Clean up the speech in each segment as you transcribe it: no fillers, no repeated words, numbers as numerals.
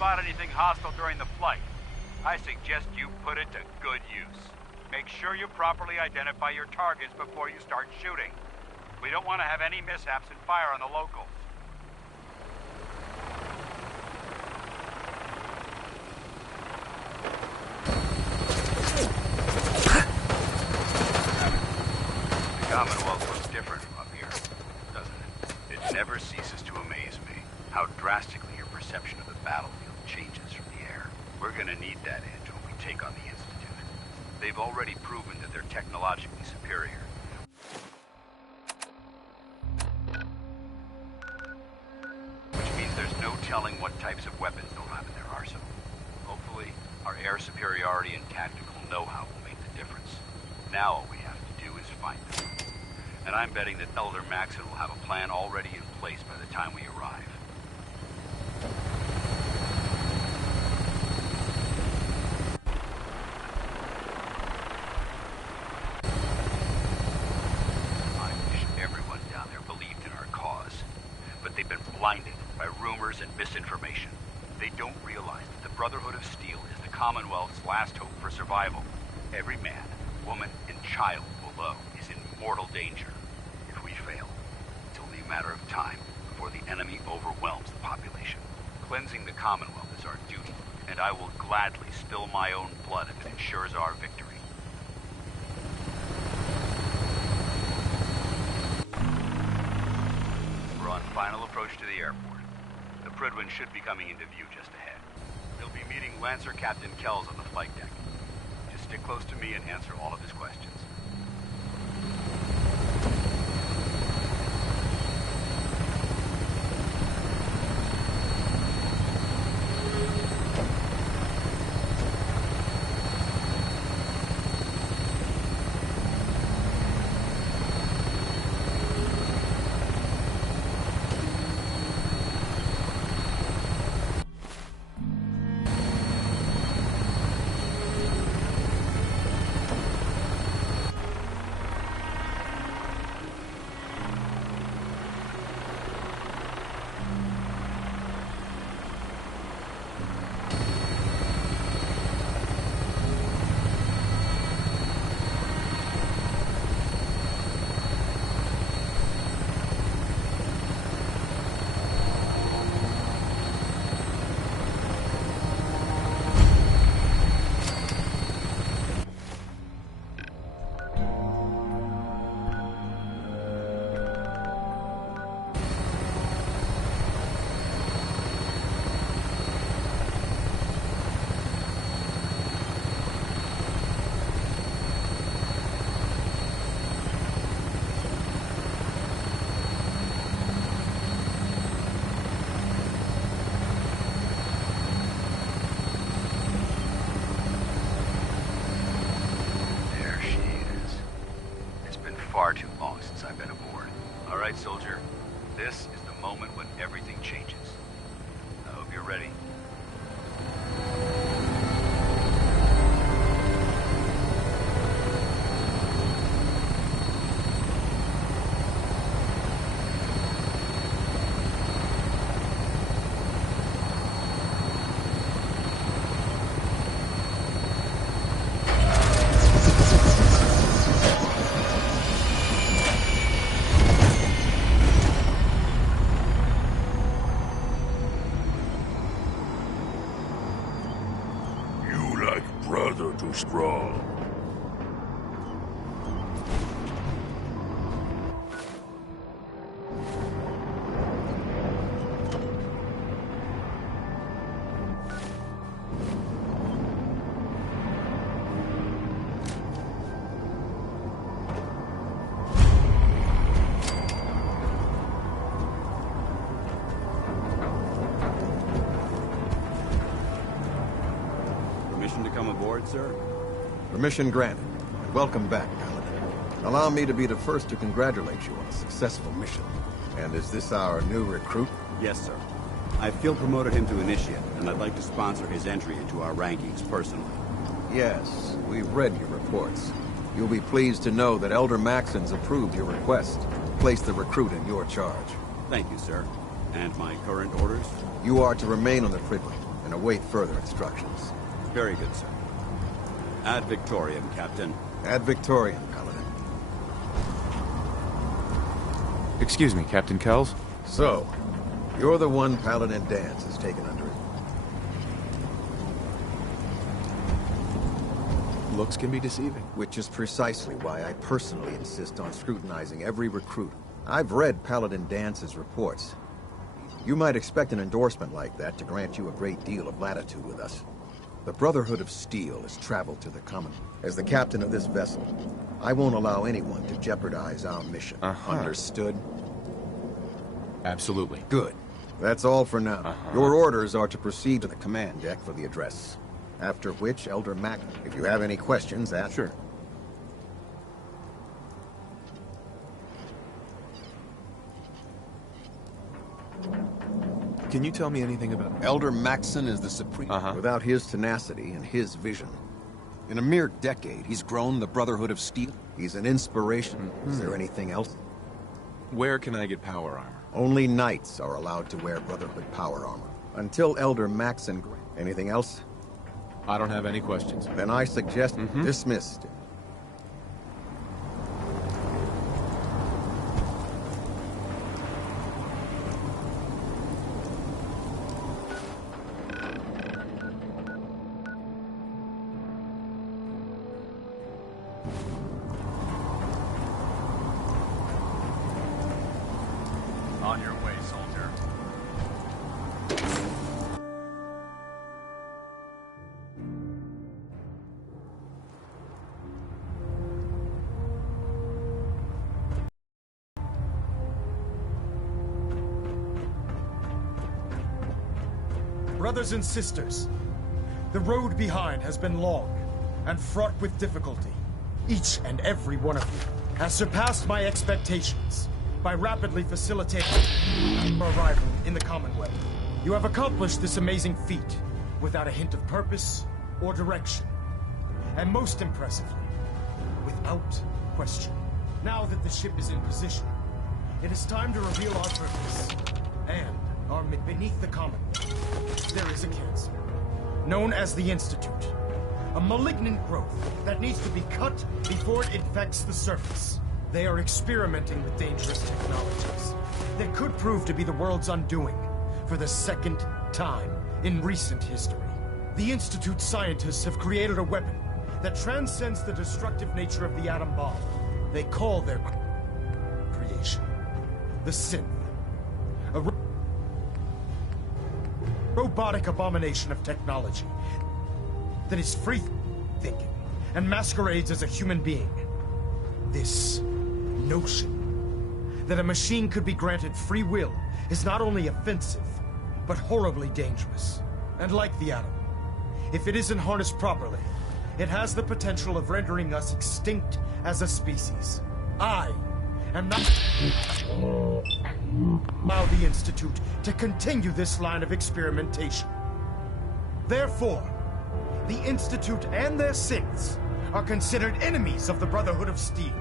spot anything hostile during the flight, I suggest you put it to good use. Make sure you properly identify your targets before you start shooting. We don't want to have any mishaps and fire on the locals. The Commonwealth looks different from up here, doesn't it? It never ceases to amaze me how drastically your perception of the battlefield changes from the air. We're gonna need that edge when we take on the Institute. They've already proven that they're technologically superior. Which means there's no telling what types of weapons they'll have in their arsenal. Hopefully, our air superiority and tactical know-how will make the difference. Now all we have to do is find them. And I'm betting that Elder Maxon will have a plan already in place by the time we arrive. Blinded by rumors and misinformation. They don't realize that the Brotherhood of Steel is the Commonwealth's last hope for survival. Every man, woman, and child below is in mortal danger. If we fail, it's only a matter of time before the enemy overwhelms the population. Cleansing the Commonwealth is our duty, and I will gladly spill my own blood if it ensures our victory. Final approach to the airport. The Prydwen should be coming into view just ahead. They'll be meeting Lancer Captain Kells on the flight deck. Just stick close to me and answer all of his questions. Far too long since I've been aboard. All right, soldier. This is the moment when everything changes. I hope you're ready. Too strong. Permission to come aboard, sir? Permission granted. Welcome back, Paladin. Allow me to be the first to congratulate you on a successful mission. And is this our new recruit? Yes, sir. I field promoted him to Initiate, and I'd like to sponsor his entry into our rankings personally. Yes, we've read your reports. You'll be pleased to know that Elder Maxon's approved your request to place the recruit in your charge. Thank you, sir. And my current orders? You are to remain on the Prydwen and await further instructions. Very good, sir. Ad Victoriam, Captain. Ad Victoriam, Paladin. Excuse me, Captain Kells? So, you're the one Paladin Danse has taken under it. Looks can be deceiving. Which is precisely why I personally insist on scrutinizing every recruit. I've read Paladin Dance's reports. You might expect an endorsement like that to grant you a great deal of latitude with us. The Brotherhood of Steel has traveled to the Commonwealth. As the captain of this vessel, I won't allow anyone to jeopardize our mission. Understood? Absolutely. Good. That's all for now. Your orders are to proceed to the command deck for the address. After which, Elder Mac, if you have any questions, ask. Sure. Can you tell me anything about... Elder Maxson is the supreme. Without his tenacity and his vision, in a mere decade, he's grown the Brotherhood of Steel. He's an inspiration. Is there anything else? Where can I get power armor? Only knights are allowed to wear Brotherhood power armor. Until Elder Maxson... Anything else? I don't have any questions. Then I suggest dismissed. On your way, soldier. Brothers and sisters, the road behind has been long and fraught with difficulty. Each and every one of you has surpassed my expectations by rapidly facilitating our arrival in the Commonwealth. You have accomplished this amazing feat without a hint of purpose or direction. And most impressively, without question. Now that the ship is in position, it is time to reveal our purpose. And beneath the Commonwealth, there is a cancer, known as the Institute. A malignant growth that needs to be cut before it infects the surface. They are experimenting with dangerous technologies that could prove to be the world's undoing for the second time in recent history. The Institute scientists have created a weapon that transcends the destructive nature of the atom bomb. They call their creation the Synth. A robotic abomination of technology that is free thinking and masquerades as a human being. This notion that a machine could be granted free will is not only offensive, but horribly dangerous. And like the atom, if it isn't harnessed properly, it has the potential of rendering us extinct as a species. I am not allow the Institute to continue this line of experimentation. Therefore, the Institute and their synths are considered enemies of the Brotherhood of Steel,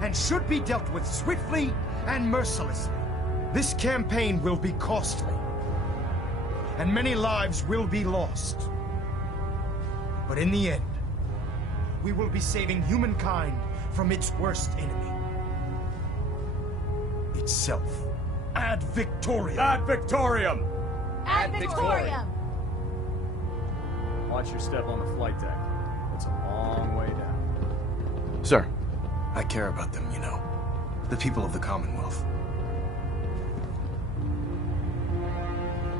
and should be dealt with swiftly and mercilessly. This campaign will be costly, and many lives will be lost. But in the end, we will be saving humankind from its worst enemy. Itself. Ad Victoriam! Ad Victoriam! Ad Victoriam! Watch your step on the flight deck. It's a long way down. Sir. I care about them, you know. The people of the Commonwealth.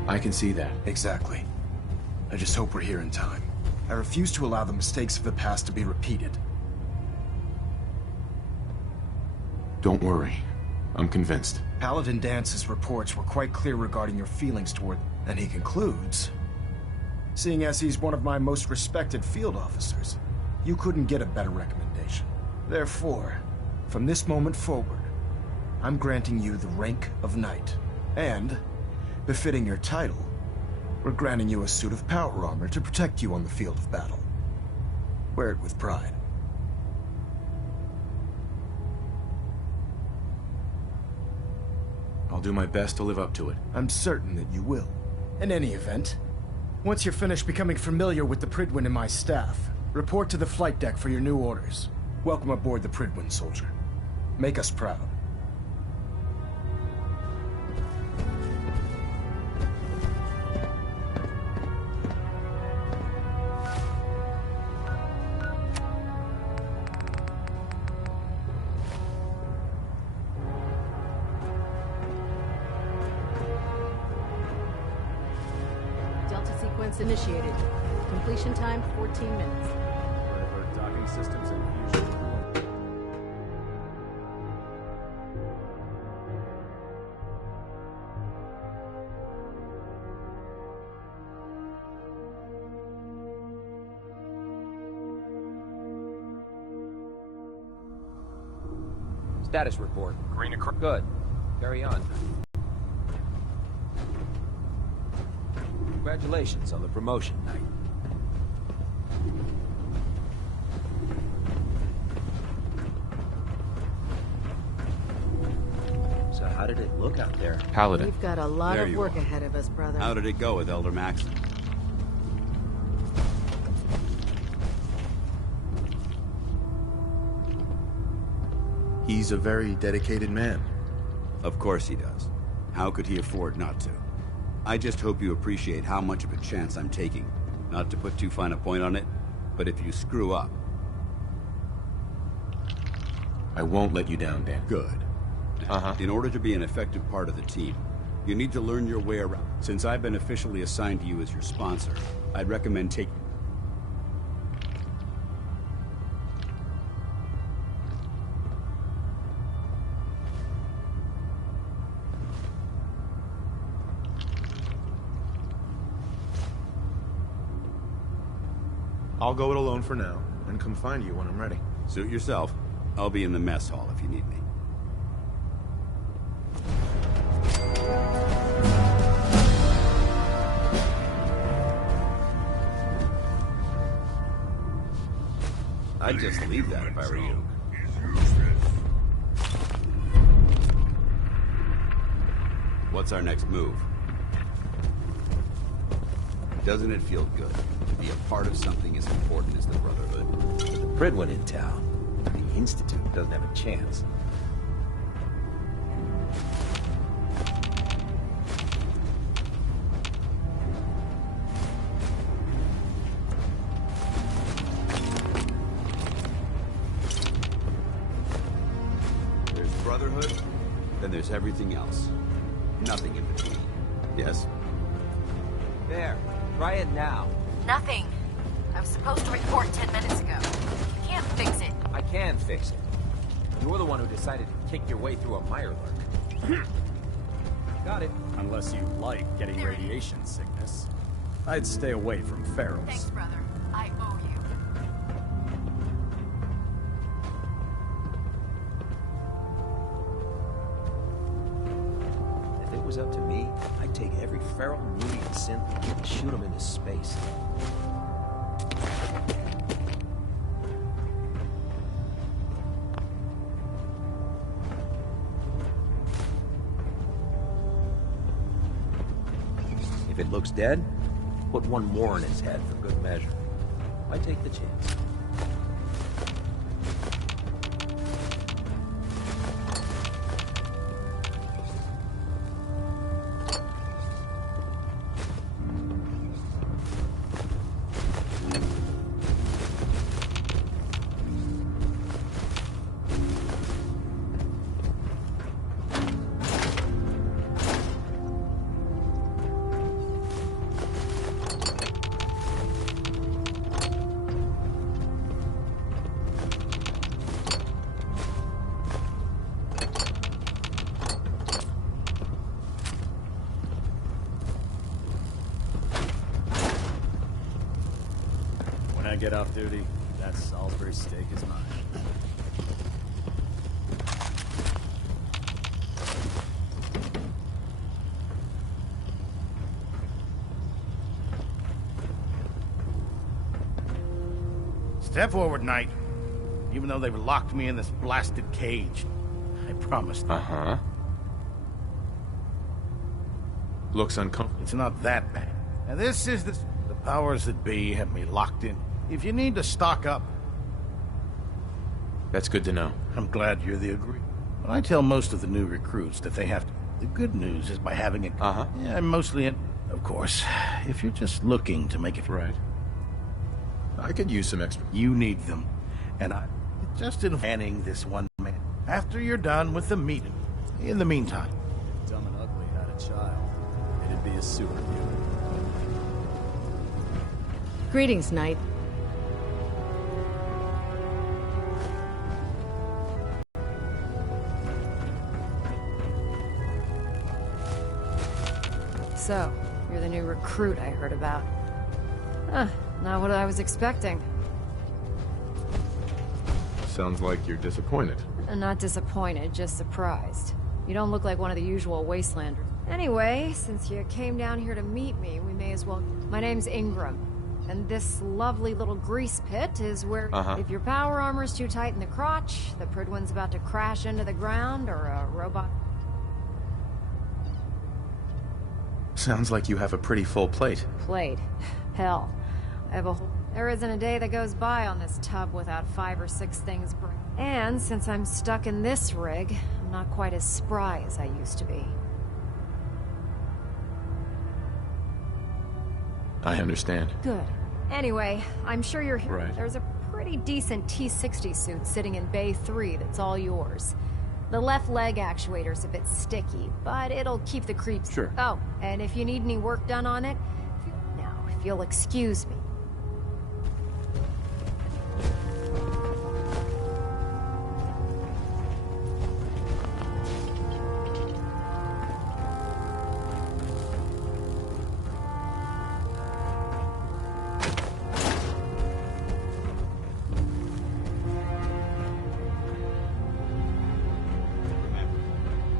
I can see that. Exactly. I just hope we're here in time. I refuse to allow the mistakes of the past to be repeated. Don't worry. I'm convinced. Paladin Dance's reports were quite clear regarding your feelings toward... And he concludes, seeing as he's one of my most respected field officers, you couldn't get a better recommendation. Therefore, from this moment forward, I'm granting you the rank of Knight. And, befitting your title, we're granting you a suit of power armor to protect you on the field of battle. Wear it with pride. I'll do my best to live up to it. I'm certain that you will. In any event, Once you're finished becoming familiar with the Pridwin and my staff, report to the flight deck for your new orders. Welcome aboard the Pridwin, soldier. Make us proud. Delta sequence initiated. Completion time 14 minutes. Whatever docking systems and fusion. Status report. Green across. Good. Carry on. Congratulations on the promotion, Knight. So how did it look out there? Paladin. We've got a lot There of you work are. ahead of us, brother. How did it go with Elder Maxon? He's a very dedicated man. Of course he does. How could he afford not to? I just hope you appreciate how much of a chance I'm taking. Not to put too fine a point on it, but if you screw up... I won't let you down, Dan. Good. Now, in order to be an effective part of the team, you need to learn your way around. Since I've been officially assigned to you as your sponsor, I'd recommend taking... I'll go it alone for now, and come find you when I'm ready. Suit yourself. I'll be in the mess hall if you need me. I'd just leave that if I were you. What's our next move? Doesn't it feel good to be a part of something as important as the Brotherhood? The Pridwin in town. The Institute doesn't have a chance. There's Brotherhood, then there's everything else. Nothing in between. Yes? There. Try it now. Nothing. I was supposed to report 10 minutes ago. You can't fix it. I can fix it. You're the one who decided to kick your way through a mirelurk. Got it. Unless you like getting radiation sickness. I'd stay away from ferals. Thanks, brother. I owe you. If it was up to me, I'd take every feral, mutant synth and shoot them into space. If it looks dead, put one more in its head for good measure. I take the chance. When I get off duty, that Salisbury steak is mine. Step forward, Knight. Even though they've locked me in this blasted cage, I promised them. Uh-huh. Looks uncomfortable. It's not that bad. Now this is the... Powers that be have me locked in. If you need to stock up, That's good to know. I'm glad you're the agree. But I tell most of the new recruits that they have to. The good news is by having it. Yeah, mostly it. Of course, if you're just looking to make it Right. I could use some extra. you need them, and I just in fanning this one man. After you're done with the meeting. In the meantime, Dumb and Ugly had a child. It'd be a superhuman. Greetings, Knight. So, you're the new recruit I heard about. Huh, not what I was expecting. Sounds like you're disappointed. Not disappointed, just surprised. You don't look like one of the usual wastelanders. Anyway, since you came down here to meet me, we may as well... My name's Ingram, and this lovely little grease pit is where... If your power armor's too tight in the crotch, the Pridwin's about to crash into the ground, or a robot... Sounds like you have a pretty full plate. Plate. Hell. I have a whole... There isn't a day that goes by on this tub without 5 or 6 things break. And since I'm stuck in this rig, I'm not quite as spry as I used to be. I understand. Good. Anyway, I'm sure you're here. Right. There's a pretty decent T-60 suit sitting in Bay 3 that's all yours. The left leg actuator's a bit sticky, but it'll keep the creeps... Sure. Oh, and if you need any work done on it... Now, if you'll excuse me.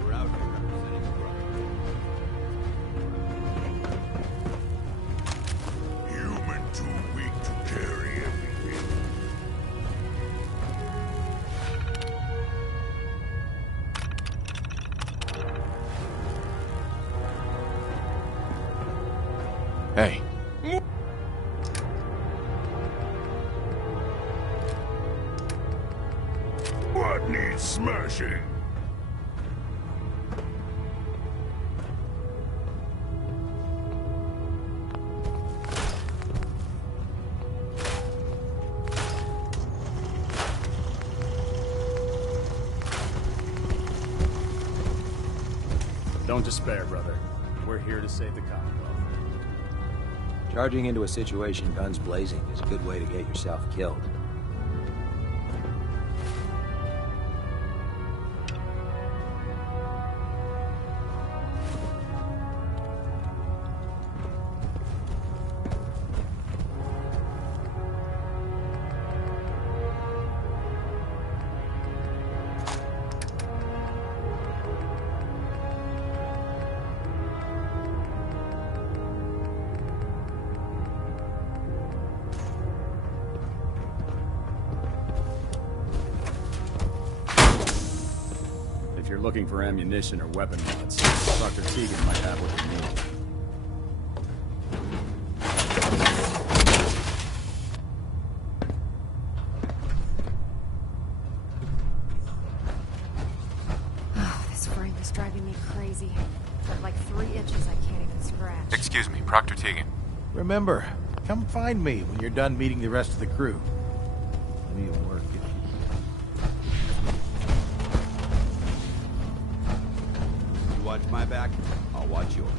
We're out here representing the brother. Human too weak to carry everything. Hey. What needs smashing? Don't despair, brother. We're here to save the Commonwealth. Charging into a situation guns blazing is a good way to get yourself killed. If you're looking for ammunition or weapon mods, Dr. Tegan might have what you need. Oh, this frame is driving me crazy. Got like 3 itches I can't even scratch. Excuse me, Proctor Tegan. remember, come find me when you're done meeting the rest of the crew. Plenty of work. You watch my back, I'll watch yours.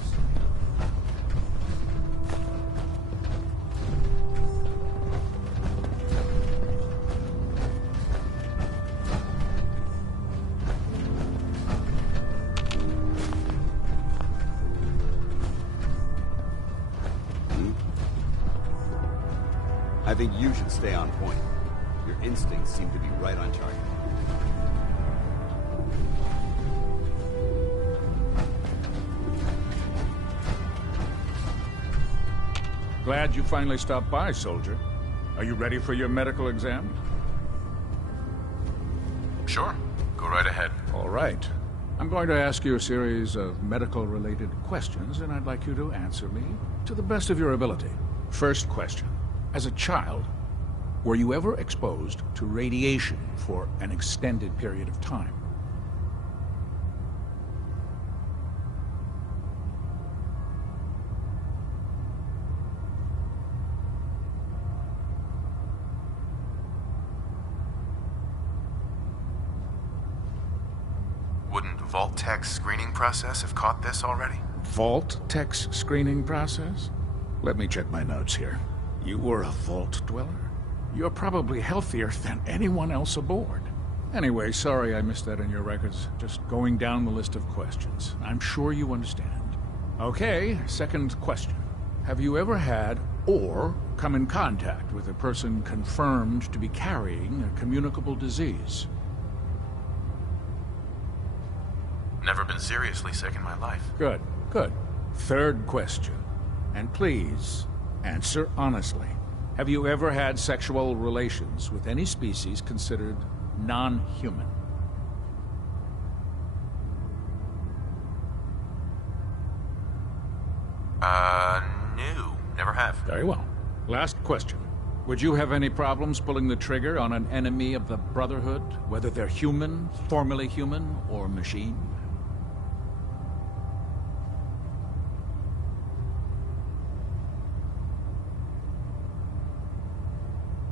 I think you should stay on point. Your instincts seem to be right on target. Glad you finally stopped by, soldier. Are you ready for your medical exam? Sure. Go right ahead. All right. I'm going to ask you a series of medical-related questions, and I'd like you to answer me to the best of your ability. First question. As a child, were you ever exposed to radiation for an extended period of time? Wouldn't Vault Tech's screening process have caught this already? Vault Tech's screening process? Let me check my notes here. You were a Vault Dweller? You're probably healthier than anyone else aboard. Anyway, sorry I missed that in your records. Just going down the list of questions. I'm sure you understand. Okay, second question. Have you ever had or come in contact with a person confirmed to be carrying a communicable disease? Never been seriously sick in my life. Good, good. Third question. And please, answer honestly. Have you ever had sexual relations with any species considered non-human? No. Never have. Very well. Last question. Would you have any problems pulling the trigger on an enemy of the Brotherhood, whether they're human, formerly human, or machine?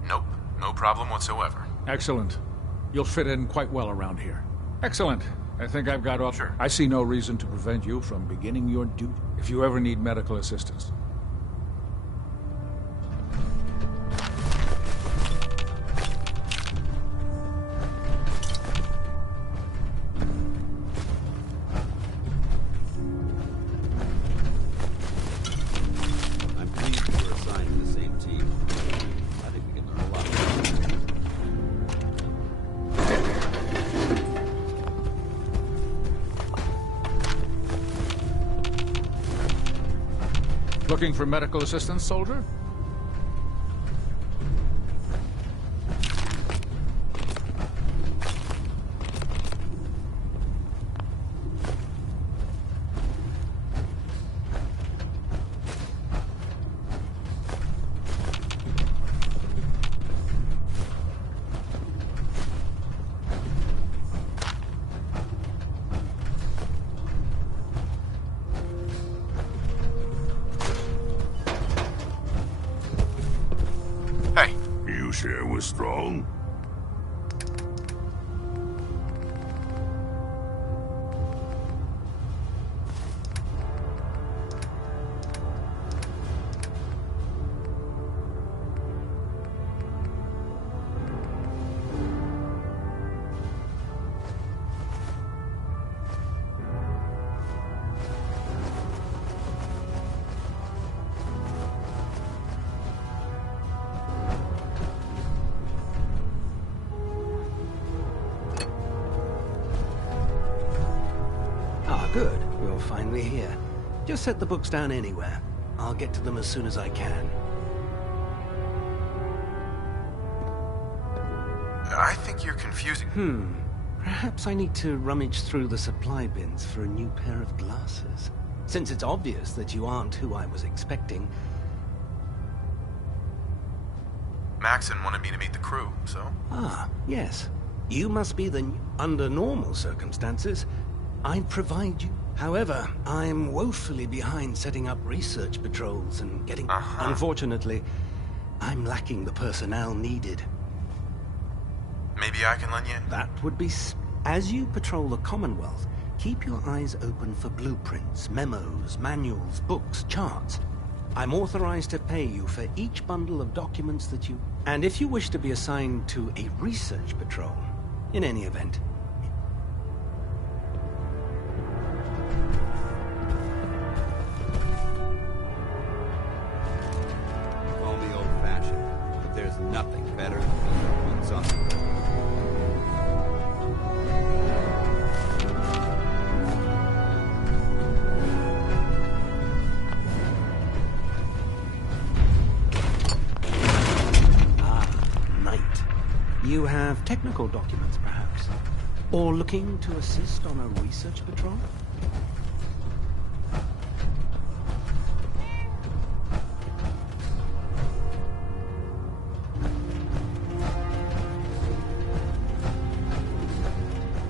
Nope. No problem whatsoever. Excellent. You'll fit in quite well around here. Excellent. I think I've got all... Sure. I see no reason to prevent you from beginning your duty if you ever need medical assistance. I'm pleased you were assigned to the same team. I think we can learn a lot. Looking for medical assistance, soldier? Hey. You sure was strong? Good. You're finally here. Just set the books down anywhere. I'll get to them as soon as I can. I think you're confusing... Perhaps I need to rummage through the supply bins for a new pair of glasses. Since it's obvious that you aren't who I was expecting. Maxon wanted me to meet the crew, so... Ah, yes. You must be the... Under normal circumstances, I'd provide you. However, I'm woefully behind setting up research patrols and getting... Unfortunately, I'm lacking the personnel needed. Maybe I can lend you in? That would be... As you patrol the Commonwealth, keep your eyes open for blueprints, memos, manuals, books, charts. I'm authorized to pay you for each bundle of documents that you... And if you wish to be assigned to a research patrol, in any event... Call me old-fashioned, but there's nothing better than being boots on the ground. You have technical documents, perhaps? Or looking to assist on a research patrol?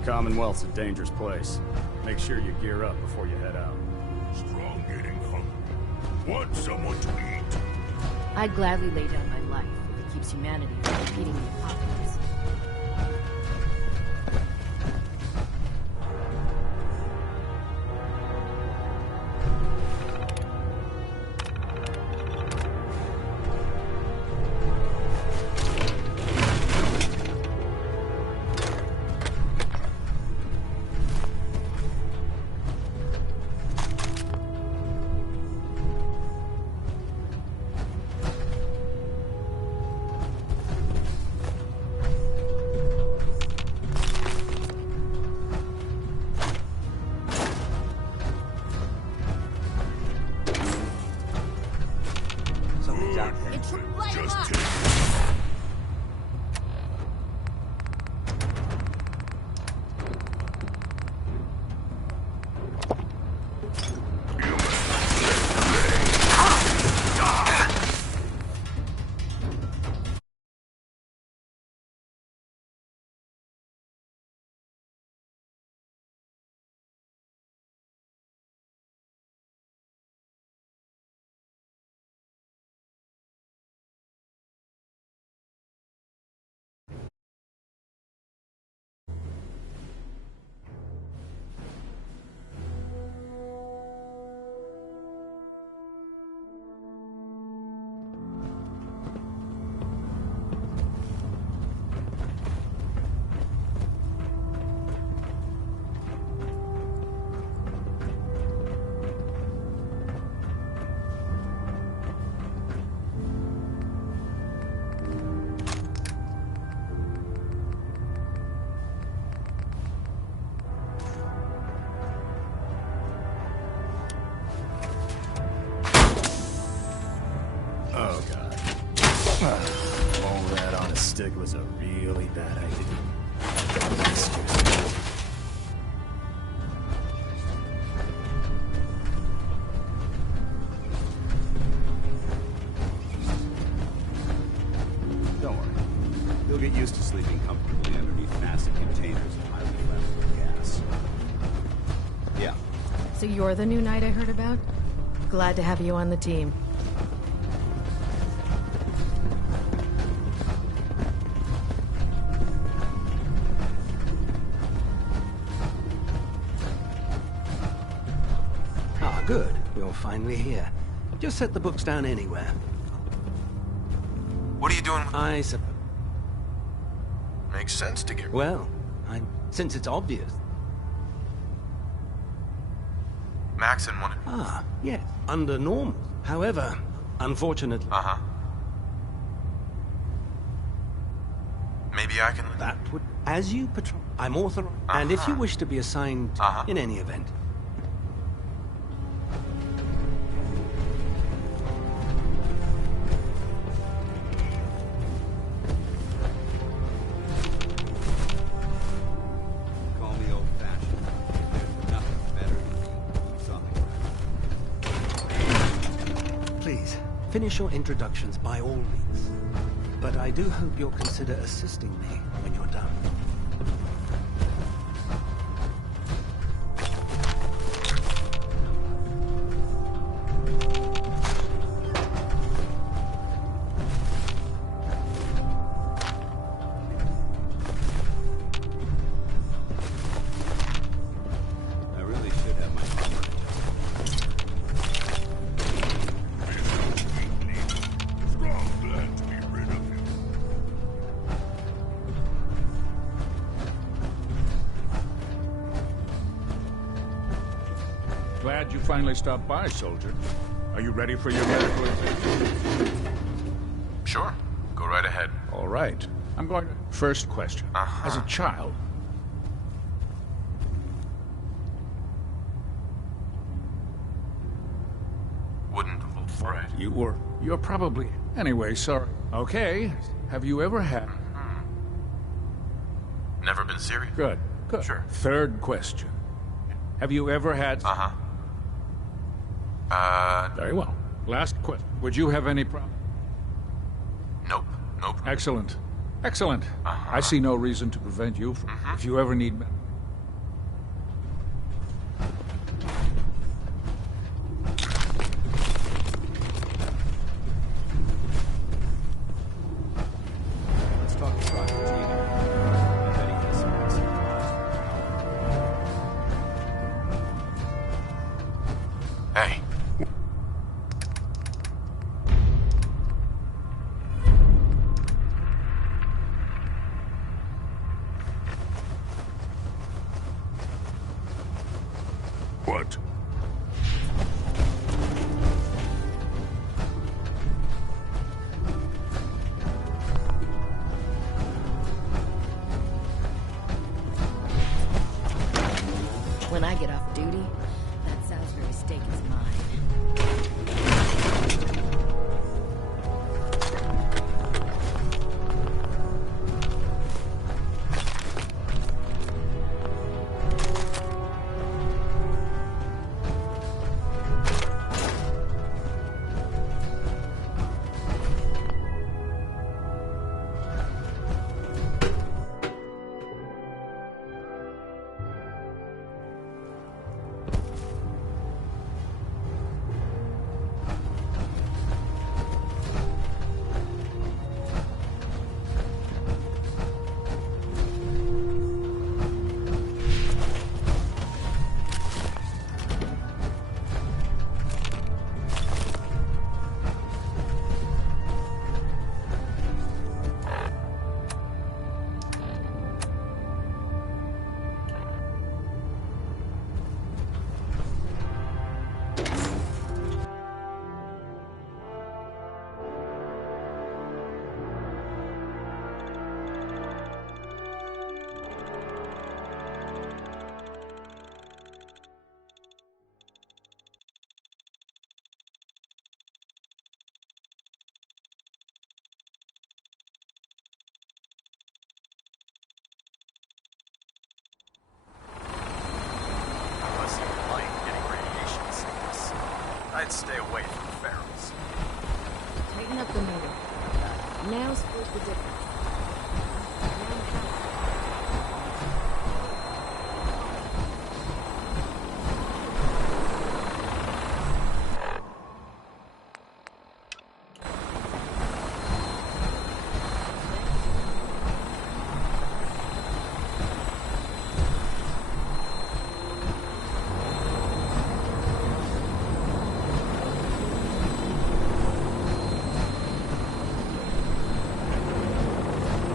Commonwealth's a dangerous place. Make sure you gear up before you head out. Strong getting hungry. Want someone to eat? I'd gladly lay down my life if it keeps humanity from repeating the apocalypse. Oh, God. All that on a stick was a really bad idea. Excuse me. Don't worry. You'll get used to sleeping comfortably underneath massive containers of highly flammable gas. Yeah. So you're the new knight I heard about? Glad to have you on the team. Ah, good. You're finally here. Just set the books down anywhere. What are you doing? I suppose. Makes sense to get... Well, since it's obvious. Maxon wanted... Ah, yes. Under normal. However, unfortunately... Uh-huh. Maybe I can... That would... As you patrol... I'm authorized... And if you wish to be assigned in any event... Call me old-fashioned. There's nothing better than something. Please, finish your introductions by all means. But I do hope you'll consider assisting me when you're done. I really should have my armor Strong glad to be rid of him. Glad you finally stopped by, soldier. Are you ready for your medical exam? Sure. Go right ahead. All right. I'm going to... First question. As a child... Wouldn't have right. You're probably... Anyway, sorry. Okay. Have you ever had... Never been serious? Good. Good. Sure. Third question. Have you ever had... Very well. Last question. Would you have any problem? Nope. Nope. Excellent. Excellent. I see no reason to prevent you from... If you ever need... What? When I get off duty, that Salisbury steak is mine. I'd stay away from ferals. Tighten up the motor. Now split the difference.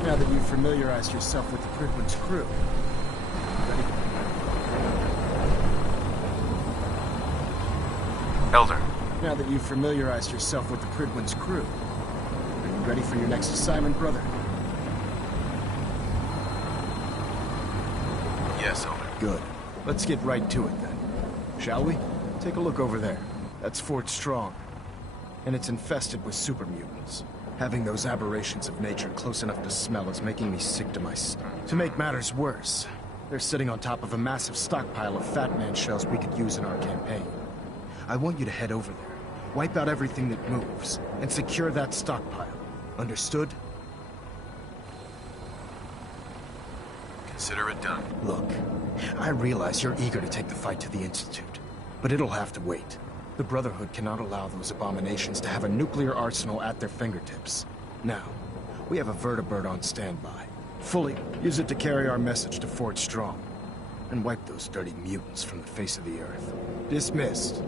Now that you've familiarized yourself with the Prydwen's crew, ready? Elder. Now that you've familiarized yourself with the Prydwen's crew, are you ready for your next assignment, brother? Yes, Elder. Good. Let's get right to it then. Shall we? Take a look over there. That's Fort Strong. And it's infested with super mutants. Having those aberrations of nature close enough to smell is making me sick to my stomach. To make matters worse, they're sitting on top of a massive stockpile of Fat Man shells we could use in our campaign. I want you to head over there, wipe out everything that moves, and secure that stockpile. Understood? Consider it done. Look, I realize you're eager to take the fight to the Institute, but it'll have to wait. The Brotherhood cannot allow those abominations to have a nuclear arsenal at their fingertips. Now, we have a vertibird on standby. Fully, use it to carry our message to Fort Strong, and wipe those dirty mutants from the face of the earth. Dismissed.